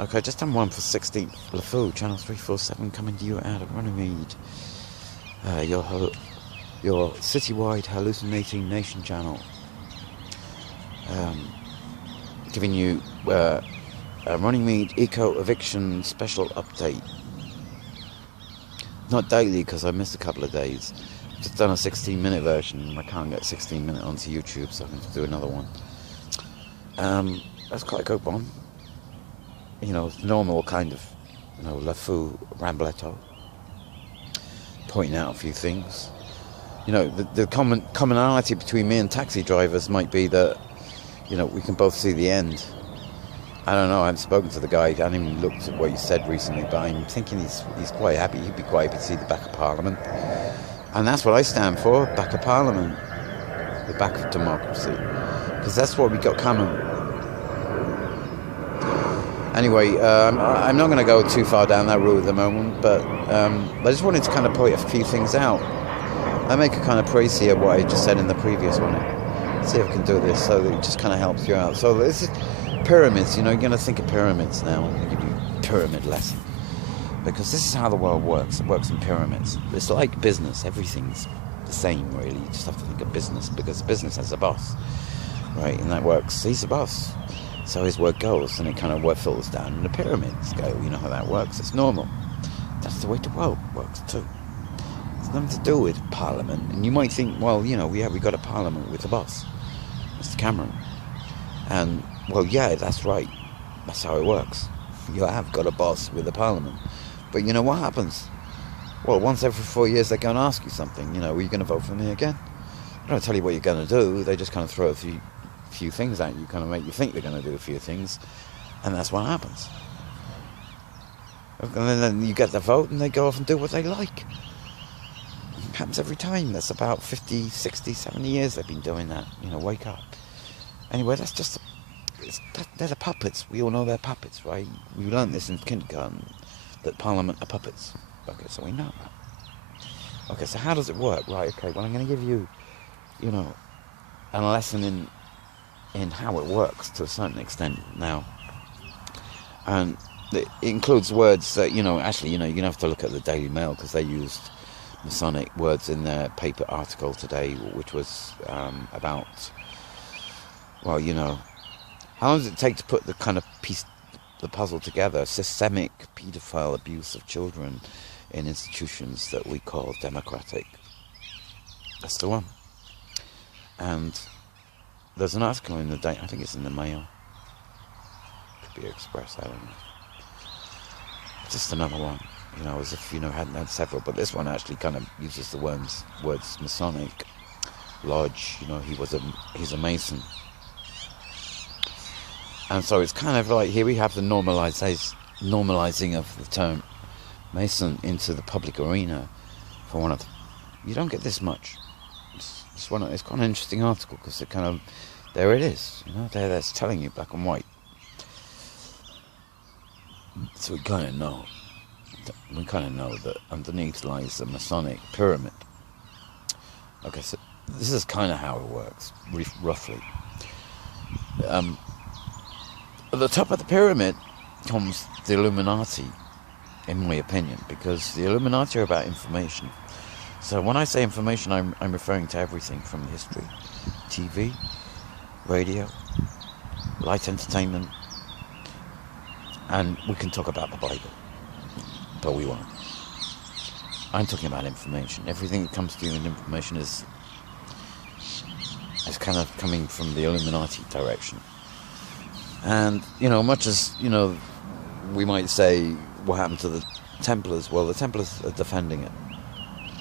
Okay, just done one for 16th. Lefu, channel 347, coming to you out of Runnymede. Your citywide hallucinating nation channel. Giving you a Runnymede eco-eviction special update. Not daily, because I missed a couple of days. Just done a 16-minute version. I can't get 16-minute onto YouTube, so I'm going to do another one. That's quite a good one. You know, normal kind of, you know, Lefu rambletto. Pointing out a few things. You know, the commonality between me and taxi drivers might be that, you know, we can both see the end. I don't know, I haven't spoken to the guy, I haven't even looked at what he said recently, but I'm thinking he's quite happy. He'd be quite happy to see the back of Parliament. And that's what I stand for, back of Parliament. The back of democracy. Because that's what we got coming. Anyway, I'm not going to go too far down that route at the moment, but I just wanted to kind of point a few things out. I make a kind of précis of what I just said in the previous one. See if I can do this so that it just kind of helps you out. So this is pyramids, you know, you're going to think of pyramids now. I'm going to give you a pyramid lesson. Because this is how the world works. It works in pyramids. It's like business. Everything's the same, really. You just have to think of business, because business has a boss, right? And that works. He's the boss. So his word goes, and it kind of filters down, and the pyramids go. You know how that works. It's normal. That's the way the world works, too. It's nothing to do with Parliament. And you might think, well, you know, we got a Parliament with a boss. Mr. Cameron. And, well, yeah, that's right. That's how it works. You have got a boss with a Parliament. But you know what happens? Well, once every 4 years they go and ask you something. You know, are you going to vote for me again? They don't tell you what you're going to do. They just kind of throw a few things at you, kind of make you think they're going to do a few things. And that's what happens. And then you get the vote and they go off and do what they like. It happens every time. That's about 50, 60, 70 years they've been doing that. You know, wake up. Anyway, that's just... they're the puppets. We all know they're puppets, right? We learned this in kindergarten, that Parliament are puppets. Okay, so we know that. Okay, so how does it work? Right, okay, well, I'm going to give you, you know, a lesson in how it works to a certain extent now. And it includes words that, you know, actually, you know, you're going to have to look at the Daily Mail, because they used Masonic words in their paper article today, which was about, well, you know, how long does it take to put the kind of the puzzle together? Systemic paedophile abuse of children in institutions that we call democratic. That's the one. And there's an article in the day, I think it's in the Mail. Could be Express, I don't know. Just another one, you know, as if, you know, hadn't had several. But this one actually kind of uses the words Masonic Lodge. You know, he's a Mason. And so it's kind of like, here we have the normalizing of the term Mason into the public arena for one of the... You don't get this much. It's quite an interesting article, because it kind of... There it is, you know, that's telling you black and white. So we kind of know that underneath lies the Masonic pyramid. Okay, so this is kind of how it works, roughly. At the top of the pyramid comes the Illuminati, in my opinion, because the Illuminati are about information. So when I say information, I'm referring to everything from history, TV, radio, light entertainment, and we can talk about the Bible, but we won't. I'm talking about information. Everything that comes to you in information is kind of coming from the Illuminati direction. And, you know, much as, you know, we might say, what happened to the Templars? Well, the Templars are defending it.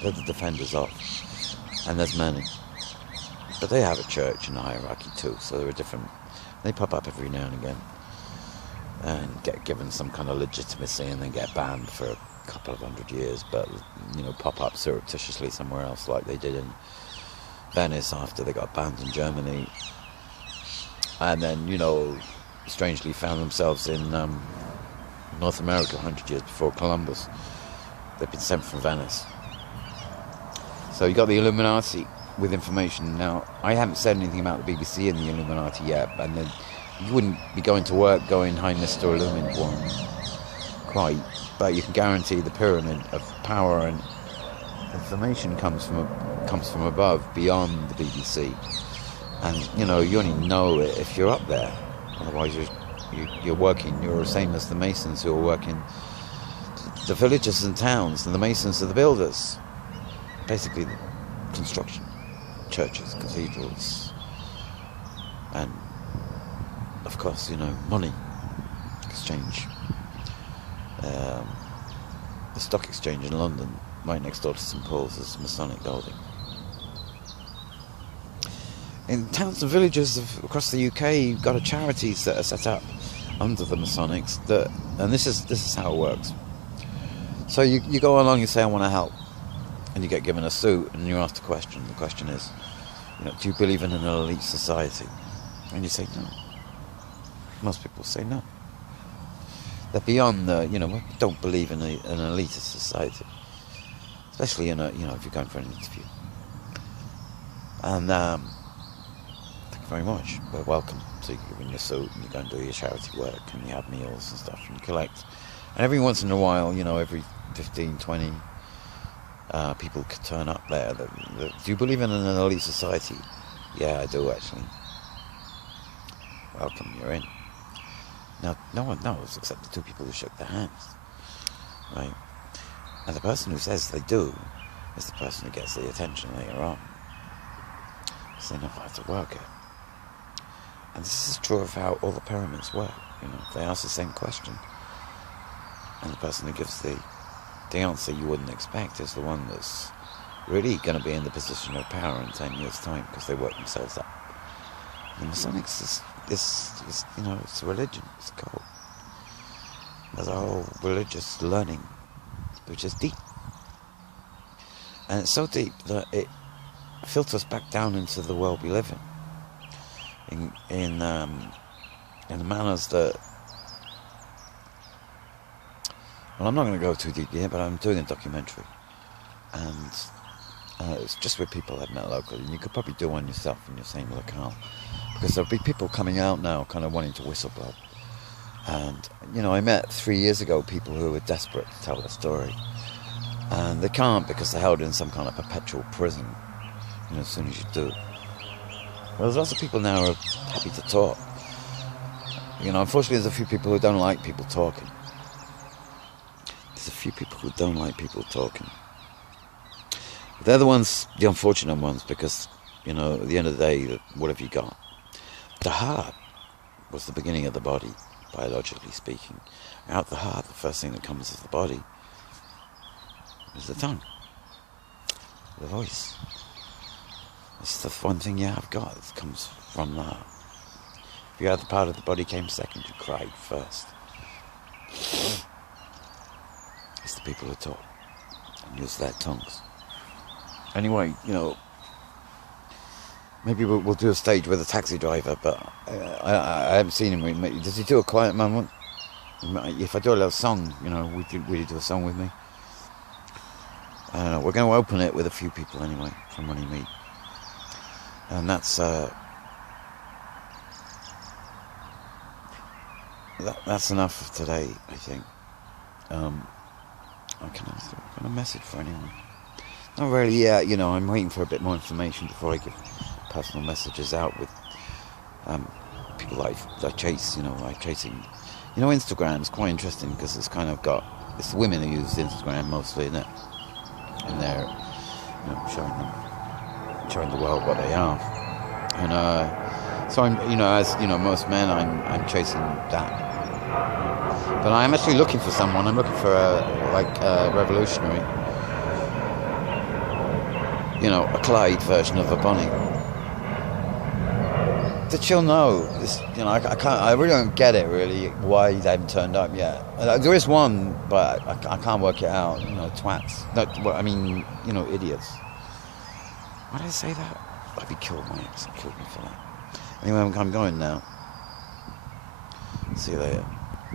They're the defenders of. And there's many. But they have a church and a hierarchy too, so they're different. They pop up every now and again and get given some kind of legitimacy and then get banned for a couple of 100 years, but, you know, pop up surreptitiously somewhere else, like they did in Venice after they got banned in Germany. And then, you know, strangely found themselves in North America 100 years before Columbus. They've been sent from Venice. So you got the Illuminati with information. Now, I haven't said anything about the BBC and the Illuminati yet, and then you wouldn't be going to work going, "Hi, Mr. Illumined One," quite, but you can guarantee the pyramid of power and information comes from above, beyond the BBC, and you only know it if you're up there. Otherwise, you're working. You're the same as the Masons who are working. The villages and towns, and the Masons are the builders. Basically, the construction, churches, cathedrals, and of course, money exchange. The stock exchange in London, right next door to St Paul's, is a Masonic building. In towns and villages across the UK, you've got charities that are set up under the Masonics. And this is how it works. So you go along, you say, "I want to help," and you get given a suit, and you're asked a question. The question is, "Do you believe in an elite society?" And you say no. Most people say no. They're beyond the, we don't believe in an elitist society, especially if you're going for an interview. And thank you very much. We're welcome. So you give in your suit, and you go and do your charity work, and you have meals and stuff, and you collect. And every once in a while, every 15, 20 people could turn up there. Do you believe in an elite society? Yeah, I do, actually. Welcome, you're in. Now, no one knows except the two people who shook their hands, right? And the person who says they do is the person who gets the attention later on, because they know how to work it. And this is true of how all the pyramids work. They ask the same question, and the person who gives the answer you wouldn't expect is the one that's really going to be in the position of power in 10 years' time, because they work themselves up. And the Masonics is it's a religion, it's a cult. There's a whole religious learning which is deep. And it's so deep that it filters back down into the world we live in the manners that... Well, I'm not going to go too deep here, but I'm doing a documentary. And it's just with people I've met locally. And you could probably do one yourself in your same locale. Because there'll be people coming out now kind of wanting to whistleblow. And, I met 3 years ago people who were desperate to tell their story. And they can't because they're held in some kind of perpetual prison, as soon as you do. Well, there's lots of people now who are happy to talk. Unfortunately, there's a few people who don't like people talking. There's a few people who don't like people talking. But they're the unfortunate ones, because, at the end of the day, what have you got? The heart was the beginning of the body, biologically speaking. Out the heart, the first thing that comes is the body. Is the tongue. The voice. It's the one thing you have got that comes from that. If the other part of the body came second, you cried first. It's the people who talk and use their tongues. Anyway, maybe we'll do a stage with a taxi driver, but I haven't seen him. Does he do a quiet moment? If I do a little song, will you do a song with me? I don't know. We're going to open it with a few people anyway from Money Meet. And that's enough for today, I think. Can I message for anyone? Not really yet. I'm waiting for a bit more information before I give personal messages out with people I chase. Like chasing. Instagram's quite interesting because it's kind of it's the women who use Instagram mostly, isn't it? And they're showing the world what they are. And so I'm, as most men, I'm chasing that. But I'm actually looking for someone. I'm looking for a revolutionary. A Clyde version of a Bonnie. That she'll know. I really don't get it, really, why they haven't turned up yet. There is one, but I can't work it out. Twats. Idiots. Why did I say that? I'd be killed. My ex killed me for that. Anyway, I'm going now. See you later.